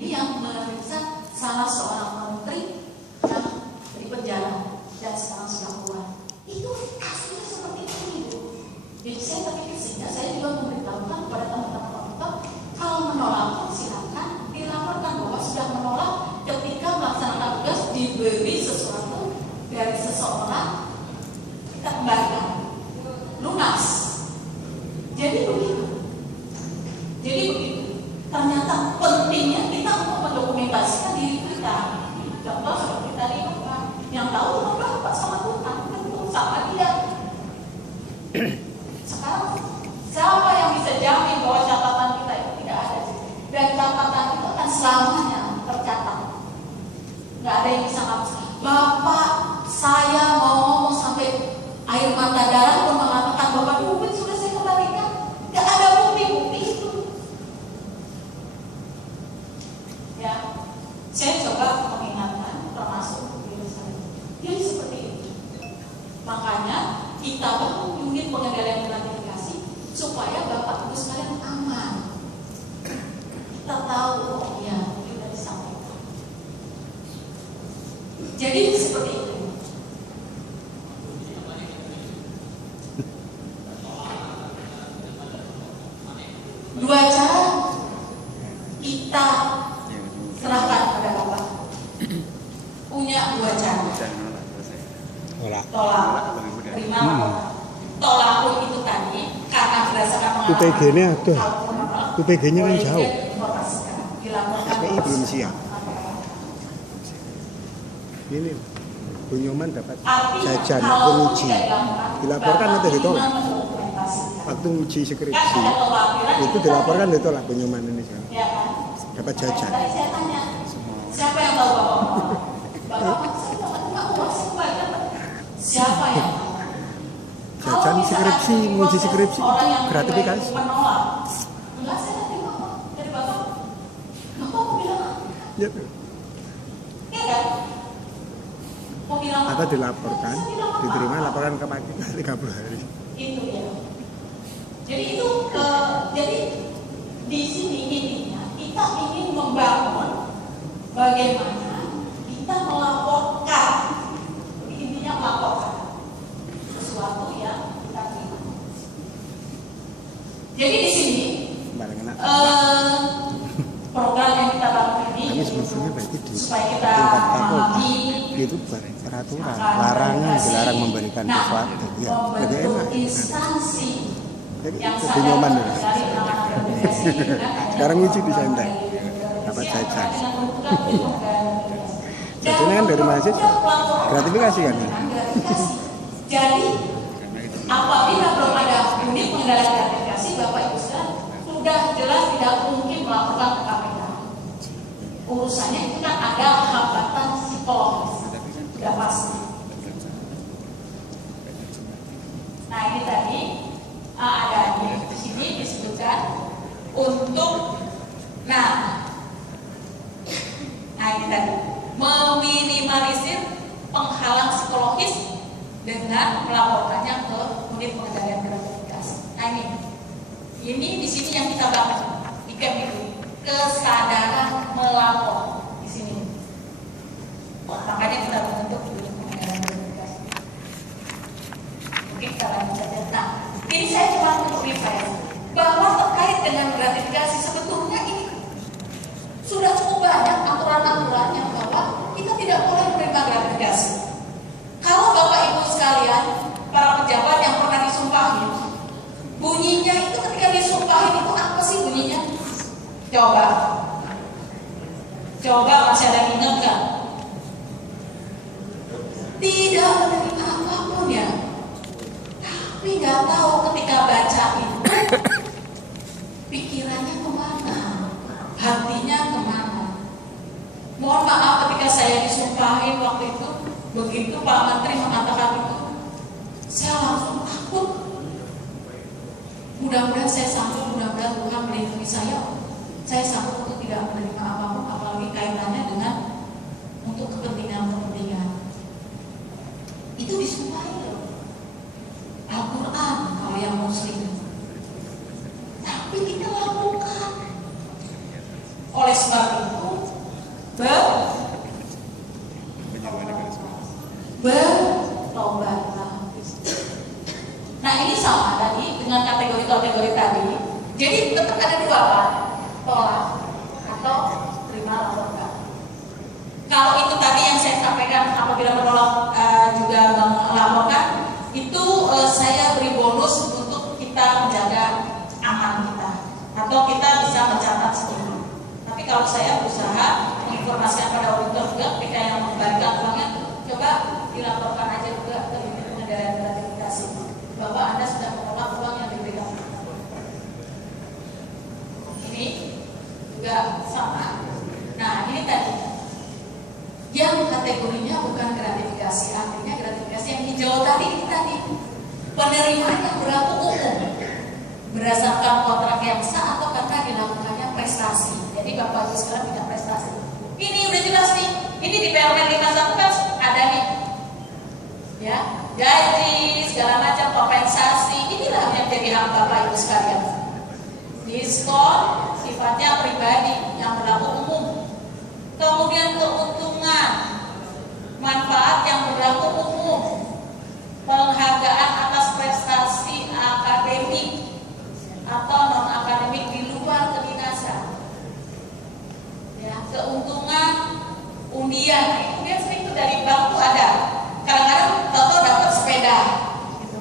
Ini yang memeriksa salah seorang menteri yang di penjara dan sekarang sudah keluar. Itu kasusnya seperti itu. Jadi saya terpikir, sehingga saya juga memberitahukan kepada teman-teman kalau menolak silakan dilaporkan bahwa sudah menolak ketika melaksanakan tugas diberi sesuatu dari seseorang, kita kembalikan lunas. Jadi begitu. Ternyata pentingnya kita untuk mendokumentasikan diri kita. Contoh seperti tadi Pak, yang tahu cuma Bapak sama Tuhan, tentu sama dia. Sekarang siapa yang bisa jamin bahwa catatan kita itu tidak ada? Dan catatan itu akan selamanya tercatat. Nggak ada yang bisa ngapus. Bapak, saya mau ngomong sampai air mata darah pun mengatakan Bapak duit sudah saya kembalikan. Nggak ada bukti-bukti itu. Ya, saya coba mengingatkan termasuk diri saya. Jadi seperti itu. Makanya kita bangun unit pengendalian gratifikasi supaya Bapak Ibu sekalian aman. Kita tahu, oh iya, sudah disampaikan. Jadi seperti itu. Dua cara kita serahkan pada Bapak. Punya dua cara. Tolak. Terima tolak pun itu tadi karena berdasarkan pengalaman. UPG-nya ada. UPG-nya kan jauh. SPI belum siap. Ini Bunyoman dapat jajan waktu uji. Dilaporkan atau ditolak? Waktu uji skripsi itu dilaporkan ditolak Bunyoman ini. Dapat jajan. Saya tanya, siapa yang tahu Bapak? Siapa yang tahu? Jajan skripsi, uji skripsi itu gratifikasi. Enggak, saya terima dari Bapak. Bapak mau bilang? Ya. Iya kan? Mau bilang? Atau dilaporkan, diterima laporan ke pagi 30 hari. Itu ya. Jadi itu jadi di sini intinya kita ingin membangun bagaimana kita melaporkan, intinya melaporkan sesuatu yang kita terima. Jadi di sini program yang kita bangun ini supaya kita memahami itu peraturan, larangan dilarang memberikan sesuatu. Ya, lebih enak. Instansi yang Bunyoman dulu. Sekarang uji di santai, dapat jajan. Jajannya kan dari mahasiswa, gratifikasi kan? Jadi apabila belum ada unit pengendalian gratifikasi, Bapak Ibu sudah jelas tidak mungkin melaporkan ke KPK. Urusannya itu kan ada hambatan psikologis, sudah pasti. Nah ini tadi ada di sini disebutkan untuk nah ini tadi meminimalisir penghalang psikologis dengan melaporkannya ke unit pengendalian gratifikasi. Nah ini di sini yang kita bangun di camp itu kesadaran melapor di sini. Makanya kita membentuk unit pengendalian gratifikasi. Oke, kita lanjut saja. Nah, ini saya cuma untuk review bahwa terkait dengan gratifikasi sebetulnya ini sudah cukup banyak aturan-aturannya bahwa kita tidak boleh menerima gratifikasi. Kalau Bapak Ibu sekalian, para pejabat yang pernah disumpahin, bunyinya itu ketika disumpahin itu apa sih bunyinya? Coba masih ada yang ingat kan? Tidak menerima apapun ya. Tapi nggak tahu ketika baca itu pikirannya kemana, hatinya kemana. Mohon maaf ketika saya disumpahin waktu itu, begitu Pak Menteri mengatakan itu, saya langsung takut. Mudah-mudahan saya sanggup, mudah-mudahan Tuhan melindungi saya. Saya sanggup untuk tidak menerima apapun, apalagi kaitannya dengan untuk kepentingan-kepentingan. Itu disumpahin loh. Al-Quran kalau yang Muslim. Tapi kita lakukan. Oleh sebab itu Jadi tetap ada dua kan, tolak atau terima laporkan. Kalau itu tadi yang saya sampaikan apabila menolak juga melaporkan, itu saya beri bonus untuk kita menjaga aman kita atau kita bisa mencatat sendiri. Tapi kalau saya berusaha menginformasikan pada auditor juga ketika yang mengembalikan uangnya, coba dilaporkan aja juga ke unit pengendalian gratifikasi bahwa Anda sudah menolak uang yang diberikan. Ini juga sama. Nah ini tadi yang kategorinya bukan gratifikasi, artinya gratifikasi yang hijau tadi ini tadi penerimaan yang berlaku umum berdasarkan kontrak yang sah atau karena dilakukannya prestasi. Jadi Bapak Ibu sekarang tidak prestasi. Ini udah jelas nih. Ini di Permen 51 kan ada nih. Ya, gaji segala macam kompensasi. Inilah yang jadi hak Bapak Ibu sekalian. Diskon sifatnya pribadi yang berlaku umum. Kemudian keuntungan manfaat yang berlaku umum. Penghargaan atas prestasi akademik atau non akademik di luar kedinasan. Ya, keuntungan undian. Undian sering itu dari bank tuh ada. Kadang-kadang tahu dapat sepeda. Gitu.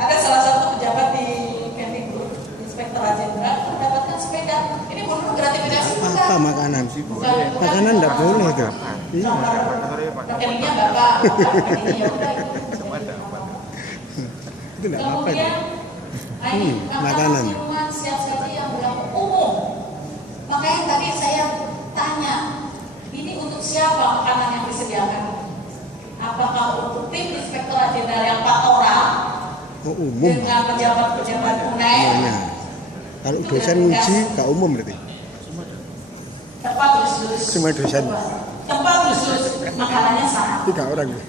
Ada salah satu pejabat di Kemdikbud, Inspektorat Jenderal, mendapatkan sepeda. Ini benar gratifikasi bukan? Apa makanan? Makanan enggak boleh tuh. Iya. Rekeningnya Bapak, rekeningnya ya udah itu. Itu enggak apa-apa itu. Kemudian makanan. Siap saji yang berlaku umum. Makanya tadi saya tanya, ini untuk siapa makanan yang disediakan? Apakah untuk tim Inspektorat Jenderal yang 4 orang umum dengan pejabat-pejabat UNED? Iya. Kalau dosen uji nggak umum berarti. Tempat khusus. Cuma dosen. Tempat khusus makanannya sama. 3 orang. Iya.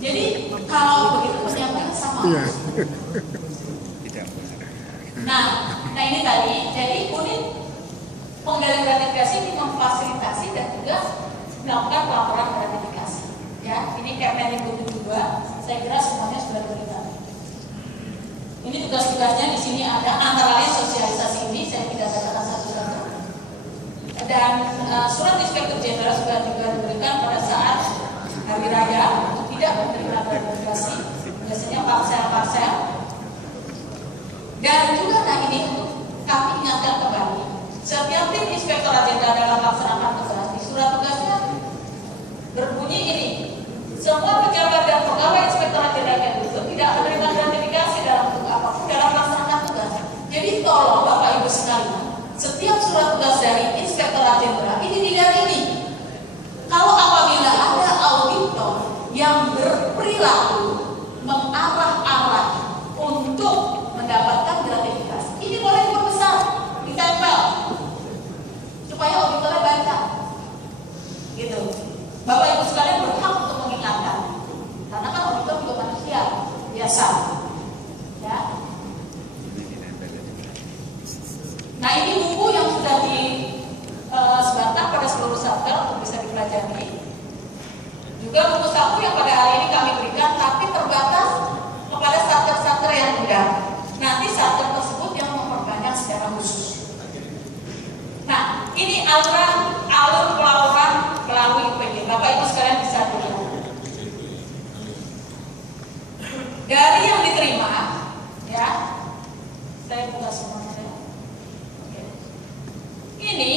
Jadi kalau begitu penyampaian sama. Iya. Nah ini tadi. Jadi unit pengendalian gratifikasi ini memfasilitasi dan juga melakukan pelaporan gratifikasi. Ya, ini Kemdikbud juga. Saya kira semuanya sudah terlihat. Ini tugas-tugasnya di sini ada, antara lain sosialisasi ini saya tidak katakan satu-satu. Dan surat Inspektur Jenderal juga diberikan pada saat hari raya untuk tidak menerima gratifikasi, biasanya parsel-parsel. Dan juga ini untuk kami ingatkan kembali, setiap tim Inspektorat Jenderal dalam melaksanakan tugas di surat tugasnya berbunyi ini: semua pejabat dan pegawai Inspektorat Jenderal Kemdikbud tidak menerima gratifikasi dalam bentuk apapun dalam melaksanakan tugas. Jadi tolong Bapak Ibu sekalian, setiap surat tugas dari Inspektorat Jenderal ini dilihat ini. Kalau apabila ada auditor yang berperilaku mengarah-arah untuk mendapatkan gratifikasi, ini boleh diperbesar, ditempel supaya auditornya baca. Gitu. Bapak Ibu sekalian berhak untuk mengingatkan, karena kan auditor juga manusia biasa, ya. Nah ini buku yang sudah disebarkan pada seluruh satker untuk bisa dipelajari. Juga buku saku yang pada hari ini kami berikan, tapi terbatas kepada satker-satker yang muda. Nanti satker tersebut yang memperbanyak secara khusus. Nah ini alur pelaporan melalui UPG. Bapak Ibu sekalian bisa dilihat. Dari yang diterima, ya, saya buka semuanya. Ini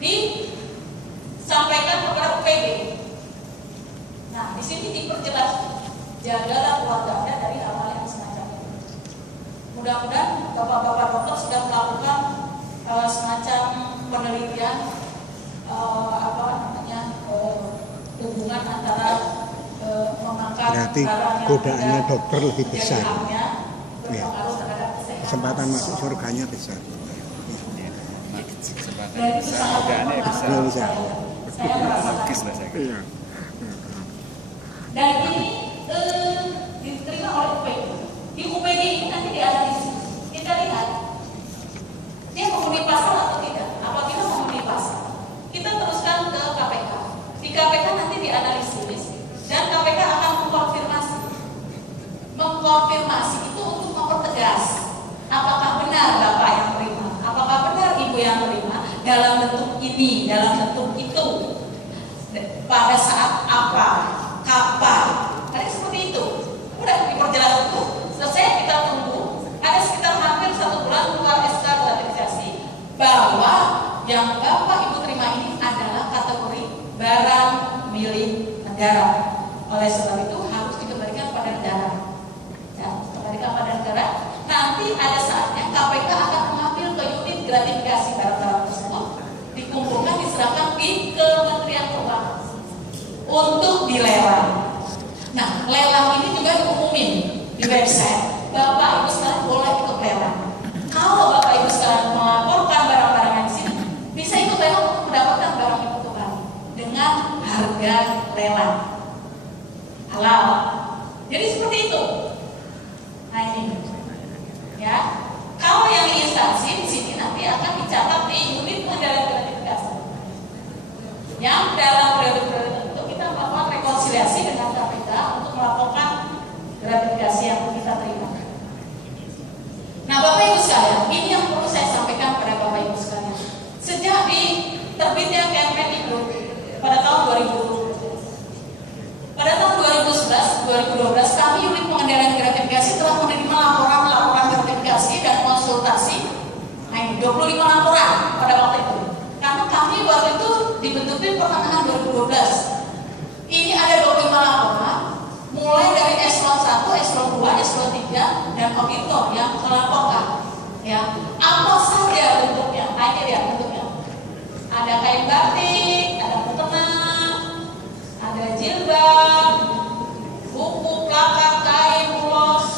disampaikan kepada UPG. Nah, di sini diperjelas, jagalah keluarga Anda dari hal-hal yang semacam ini. Mudah-mudahan bapak-bapak dokter sudah melakukan semacam penelitian hubungan antara mengangkat berarti godaannya dokter lebih besar. Ya. Kesempatan masuk surganya besar. Dan itu sangat besar. Saya merasakan. Iya. Dan ini diterima oleh UPG. Di UPG ini nanti dianalisis. Kita lihat dia memenuhi pasal atau tidak. Apabila memenuhi pasal, kita teruskan ke KPK. Di KPK nanti dianalisis dan KPK akan mengkonfirmasi tegas. Apakah benar Bapak yang terima? Apakah benar Ibu yang terima dalam bentuk ini, dalam bentuk itu? Pada saat apa? Kapan? Ada seperti itu. Udah diperjelas itu. Selesai, kita tunggu. Ada sekitar hampir 1 bulan keluar SK gratifikasi bahwa yang Bapak Ibu terima ini adalah kategori barang milik negara. Oleh sebab itu harus dikembalikan pada negara. Ya, kembalikan pada negara. Nanti ada saatnya KPK akan mengambil ke unit gratifikasi barang-barang tersebut, dikumpulkan, diserahkan di Kementerian Keuangan untuk dilelang. Nah, lelang ini juga diumumin di website. Bapak Ibu sekarang boleh ikut lelang. Kalau Bapak Ibu sekarang melaporkan barang-barang yang di sini, bisa ikut lelang untuk mendapatkan barang itu kembali dengan harga lelang halal. Jadi seperti itu. Nah ini, ya. Kalau yang instansi di sini nanti akan dicatat di unit pengendalian gratifikasi. Yang dalam periode-periode itu kita melakukan rekonsiliasi dengan KPK untuk melaporkan gratifikasi yang kita terima. Nah, Bapak Ibu sekalian, ini yang perlu saya sampaikan pada Bapak Ibu sekalian. Sejak terbitnya Kemendikbud pada tahun 2020, pada tahun 2011-2012 kami unit pengendalian gratifikasi telah menerima laporan gratifikasi dan konsultasi. Nah, 25 laporan pada waktu itu. Karena kami waktu itu dibentukin pertengahan 2012. Ini ada 25 laporan, mulai dari eselon 1, eselon 2, eselon 3 dan auditor yang melaporkan. Ya, apa saja bentuknya? Nah, ini dia bentuknya. Ada kain batik, ada mukena, ada jilbab, buku, plakat, kain, ulos,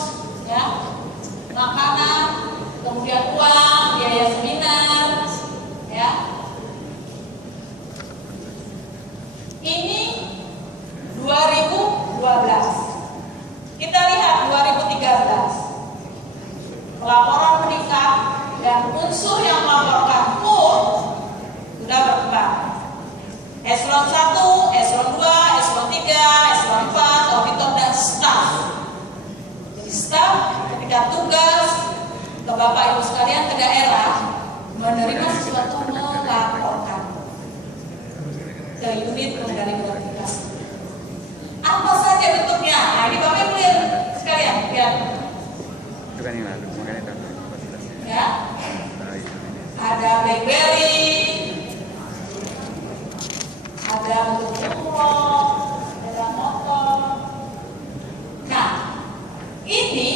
ya, makanan, kemudian uang, biaya seminar, ya. Ini 2012. Kita lihat 2013. Pelaporan meningkat dan unsur yang melaporkan pun sudah berkembang. Eselon 1, eselon 2, eselon 3, eselon 4, auditor dan staf. Jadi staf ketika tugas ke Bapak Ibu sekalian ke daerah menerima sesuatu melaporkan ke unit pengendalian gratifikasi. Apa saja bentuknya? Nah, ini Bapak Ibu lihat sekalian, lihat. Itu kan yang lalu, makanya tahu kapasitasnya. Ya. Ada BlackBerry, ada bentuk umroh, ada motor. Nah, ini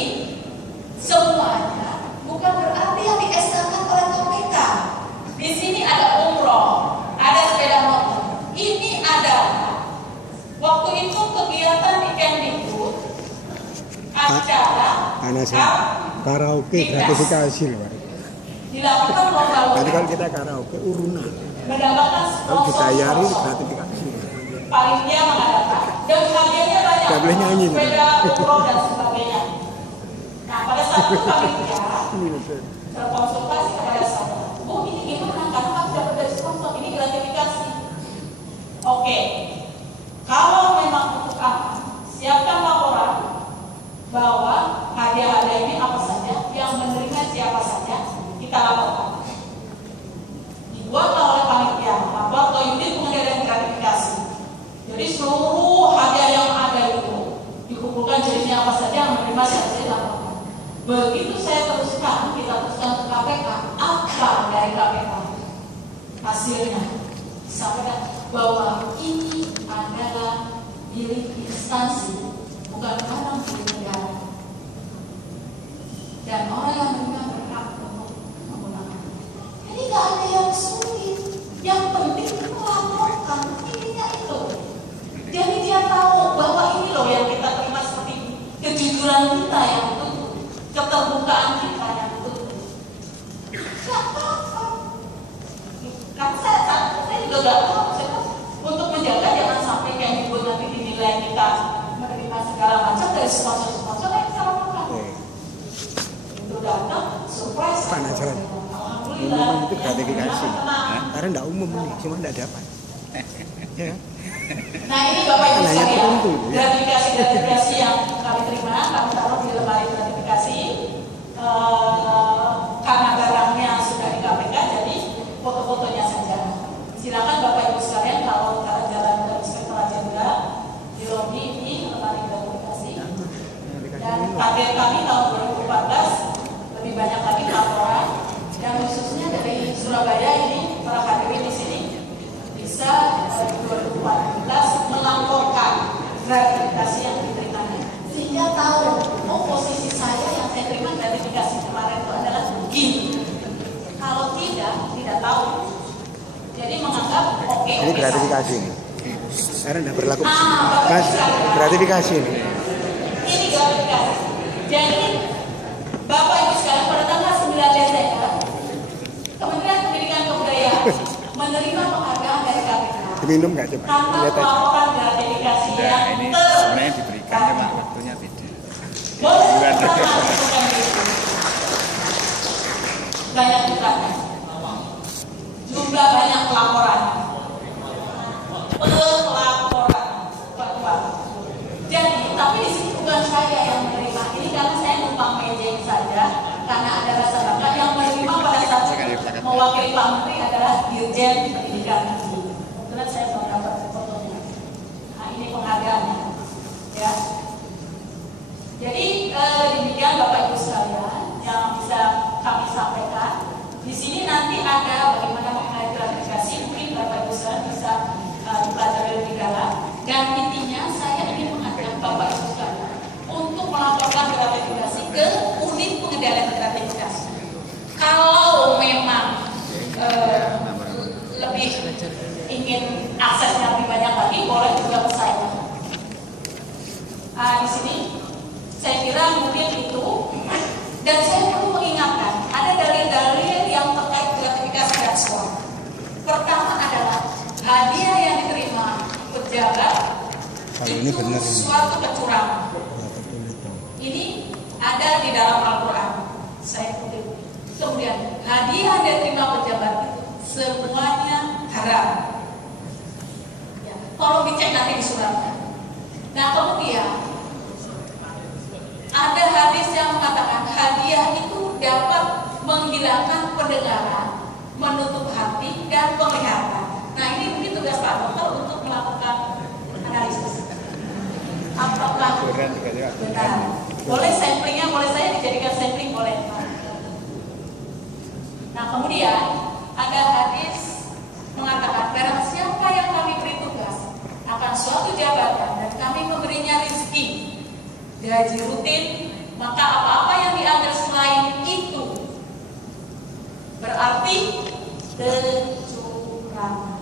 semuanya bukan berarti yang di-SK-kan oleh KPK. Di sini ada umroh, ada sepeda motor. Ini adalah waktu itu kegiatan di Kemdikbud, acara karaoke gratifikasi loh. dilakukan lomba. Tadi kan kita karaoke urunan. Mendapatkan Kalau ditayari sponsor. gratifikasi. Panitia mengadakan dan hadiahnya banyak. Gak boleh nyanyi. Sepeda, umroh dan sebagainya. Nah, pada saat itu panitia berkonsultasi kepada saya. Bu, ini gimana? Karena kami dapat dari sponsor, ini gratifikasi. Oke, kalau memang untuk siapkan laporan bahwa hadiah-hadiah ini apa saja, yang menerima siapa saja, kita laporkan. Dibuatlah oleh panitia, lapor ke unit pengendalian gratifikasi. Jadi seluruh hadiah yang ada itu dikumpulkan jenisnya apa saja, yang menerima siapa saja laporkan. Begitu saya teruskan, kita teruskan ke KPK, apa dari KPK hasilnya? Sampaikan bahwa ini adalah milik instansi, bukan barang milik negara. Dan orang yang menerima berhak untuk menggunakan. Jadi nggak ada yang sulit. Yang penting melaporkan, intinya itu. Jadi dia tahu bahwa ini loh yang kita terima seperti ini. Kejujuran kita yang itu, keterbukaan kita yang itu. Gak apa-apa. Karena saya juga gak tahu. Untuk menjaga jangan sampai kayak dibuat nanti dinilai kita menerima segala macam dari sponsor-sponsor yang kita lakukan. Itu datang, surprise. Penasaran. Alhamdulillah. Umum itu gratifikasi. Karena tidak umum nih, cuma tidak dapat. Ya kan? Nah, ini Bapak Ibu Nanya sekalian, tertentu, ya. gratifikasi yang kami terima, kami taruh di lemari gratifikasi. karena barangnya sudah di KPK, jadi foto-fotonya saja. Silakan Bapak Ibu sekalian kalau jalan ke Inspektorat Jenderal di lobi ini lemari gratifikasi. Dan target kami tahun 2014 lebih banyak lagi laporan, dan khususnya dari Surabaya ini para hadirin di sini bisa 2014 melaporkan gratifikasi yang diterimanya, sehingga tahu posisi saya yang saya terima gratifikasi kemarin itu adalah begini. Kalau tidak tahu, jadi menganggap oke. Ini gratifikasi ini. Sekarang tidak berlaku. Mas, gratifikasi ini. Ini gratifikasi. Jadi Bapak Ibu sekalian, pada tanggal 9 Desember Kementerian Pendidikan dan Kebudayaan menerima penghargaan dari KPK. Diminum nggak coba? Karena Lihat aja. pelaporan gratifikasi Ya, yang ini sebenarnya diberikan cuma waktunya tidak. boleh banyak putranya, jumlah banyak pelaporan, jadi tapi di sini bukan saya yang menerima ini, karena saya numpang mejeng saja, karena ada rasa bangga. Yang menerima pada saat mewakili Pak Menteri adalah Dirjen Pendidikan. Kebetulan saya belum dapat fotonya. Nah, ini penghargaannya, ya. Jadi demikian Bapak Ibu sekalian yang bisa kami sampaikan. Di sini nanti ada bagaimana mengenai gratifikasi, mungkin Bapak Ibu sekalian bisa dipelajari lebih dalam. Dan intinya saya ingin mengajak Bapak Ibu sekalian untuk melaporkan gratifikasi ke unit pengendalian gratifikasi. Kalau memang lebih ingin aksesnya lebih banyak lagi, boleh juga ke saya. Di sini saya kira mungkin itu, dan saya perlu mengingatkan ada dalil-dalil yang terkait gratifikasi dan suap. Pertama adalah hadiah yang diterima pejabat itu suatu kecurangan. Ini ada di dalam Al-Quran. Saya kutip. Kemudian hadiah yang diterima pejabat itu semuanya haram. Ya, tolong dicek nanti di suratnya. Nah kemudian ada hadis yang mengatakan hadiah itu dapat menghilangkan pendengaran, menutup hati, dan penglihatan. Nah ini mungkin tugas Pak Dokter untuk melakukan analisis. Apakah benar? Boleh samplingnya, boleh saya dijadikan sampling, boleh Pak. Nah kemudian ada hadis mengatakan barang siapa yang kami beri tugas akan suatu jabatan dan kami memberinya rezeki, gaji rutin, maka apa-apa yang diambil selain itu berarti kecurangan.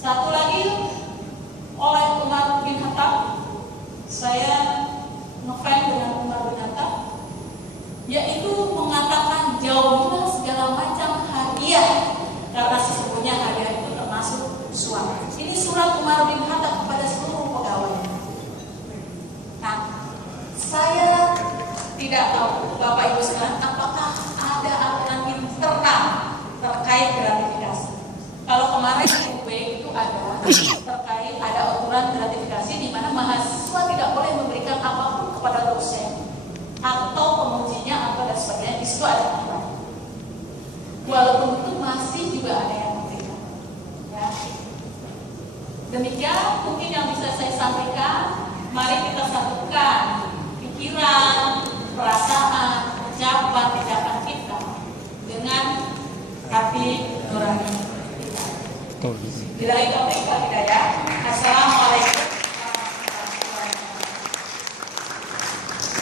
Satu lagi oleh Umar bin Khattab, saya ngefans dengan Umar bin Khattab, yaitu mengatakan jauhilah segala macam hadiah, karena sesungguhnya hadiah itu termasuk suap. Ini surat Umar bin Khattab kepada seluruh pegawai. Nah, saya tidak tahu Bapak Ibu sekalian apakah ada aturan internal terkait gratifikasi. Kalau kemarin di UB itu ada terkait ada aturan gratifikasi di mana mahasiswa tidak boleh memberikan apapun kepada dosen atau pengujinya atau dan sebagainya. Di situ ada aturan. Walaupun itu masih juga ada yang memberikan. Ya. Demikian mungkin yang bisa saya sampaikan. Mari kita satukan pikiran, perasaan, ucapan, tindakan kita dengan hati nurani kita. Bila itu kita ya. Assalamualaikum.